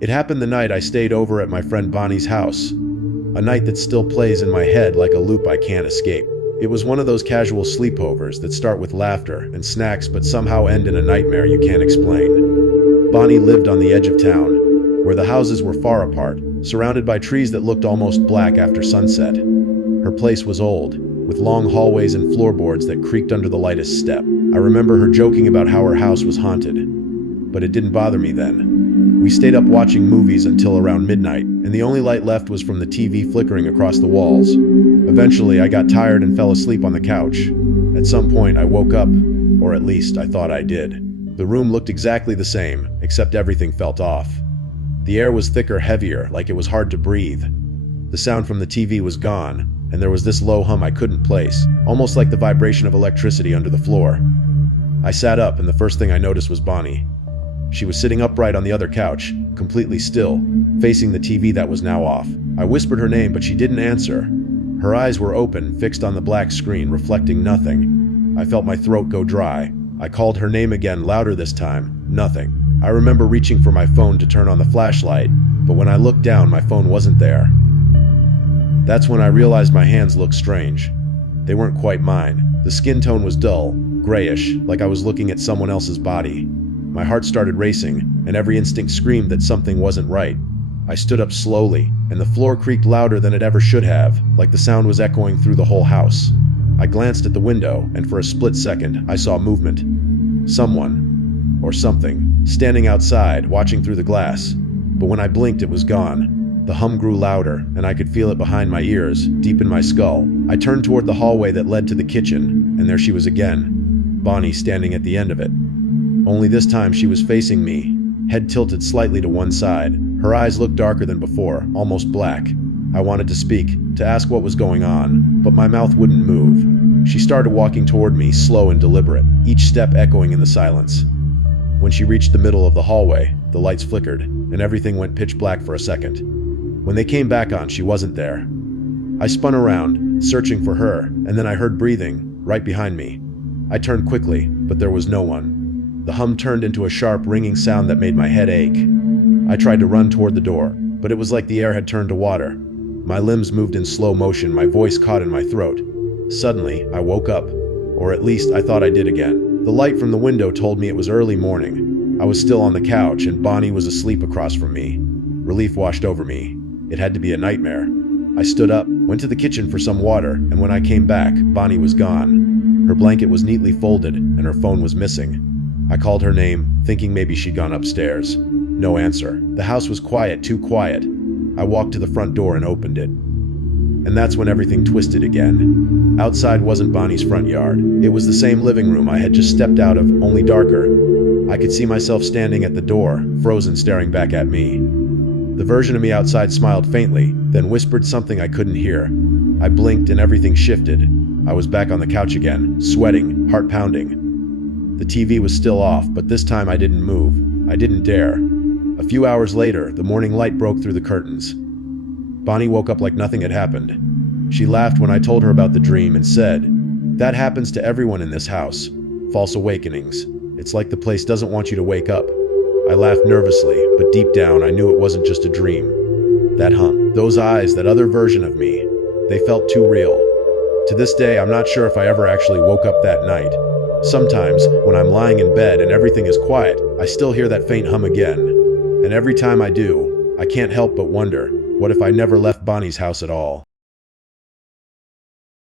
It happened the night I stayed over at my friend Bonnie's house. A night that still plays in my head like a loop I can't escape. It was one of those casual sleepovers that start with laughter and snacks but somehow end in a nightmare you can't explain. Bonnie lived on the edge of town, where the houses were far apart, surrounded by trees that looked almost black after sunset. Her place was old, with long hallways and floorboards that creaked under the lightest step. I remember her joking about how her house was haunted, but it didn't bother me then. We stayed up watching movies until around midnight, and the only light left was from the TV flickering across the walls. Eventually, I got tired and fell asleep on the couch. At some point, I woke up, or at least I thought I did. The room looked exactly the same, except everything felt off. The air was thicker, heavier, like it was hard to breathe. The sound from the TV was gone, and there was this low hum I couldn't place, almost like the vibration of electricity under the floor. I sat up, and the first thing I noticed was Bonnie. She was sitting upright on the other couch, completely still, facing the TV that was now off. I whispered her name, but she didn't answer. Her eyes were open, fixed on the black screen, reflecting nothing. I felt my throat go dry. I called her name again, louder this time. Nothing. I remember reaching for my phone to turn on the flashlight, but when I looked down, my phone wasn't there. That's when I realized my hands looked strange. They weren't quite mine. The skin tone was dull, grayish, like I was looking at someone else's body. My heart started racing, and every instinct screamed that something wasn't right. I stood up slowly, and the floor creaked louder than it ever should have, like the sound was echoing through the whole house. I glanced at the window, and for a split second, I saw movement. Someone, or something, standing outside, watching through the glass. But when I blinked, it was gone. The hum grew louder, and I could feel it behind my ears, deep in my skull. I turned toward the hallway that led to the kitchen, and there she was again, Bonnie standing at the end of it. Only this time she was facing me, head tilted slightly to one side. Her eyes looked darker than before, almost black. I wanted to speak, to ask what was going on, but my mouth wouldn't move. She started walking toward me, slow and deliberate, each step echoing in the silence. When she reached the middle of the hallway, the lights flickered, and everything went pitch black for a second. When they came back on, she wasn't there. I spun around, searching for her, and then I heard breathing, right behind me. I turned quickly, but there was no one. The hum turned into a sharp, ringing sound that made my head ache. I tried to run toward the door, but it was like the air had turned to water. My limbs moved in slow motion, my voice caught in my throat. Suddenly, I woke up, or at least I thought I did again. The light from the window told me it was early morning. I was still on the couch, and Bonnie was asleep across from me. Relief washed over me. It had to be a nightmare. I stood up, went to the kitchen for some water, and when I came back, Bonnie was gone. Her blanket was neatly folded, and her phone was missing. I called her name, thinking maybe she'd gone upstairs. No answer. The house was quiet, too quiet. I walked to the front door and opened it. And that's when everything twisted again. Outside wasn't Bonnie's front yard. It was the same living room I had just stepped out of, only darker. I could see myself standing at the door, frozen, staring back at me. The version of me outside smiled faintly, then whispered something I couldn't hear. I blinked and everything shifted. I was back on the couch again, sweating, heart pounding. The TV was still off, but this time I didn't move. I didn't dare. A few hours later, the morning light broke through the curtains. Bonnie woke up like nothing had happened. She laughed when I told her about the dream and said, "That happens to everyone in this house. False awakenings. It's like the place doesn't want you to wake up." I laughed nervously, but deep down I knew it wasn't just a dream. That hum, those eyes, that other version of me, they felt too real. To this day, I'm not sure if I ever actually woke up that night. Sometimes, when I'm lying in bed and everything is quiet, I still hear that faint hum again. And every time I do, I can't help but wonder, what if I never left Bonnie's house at all?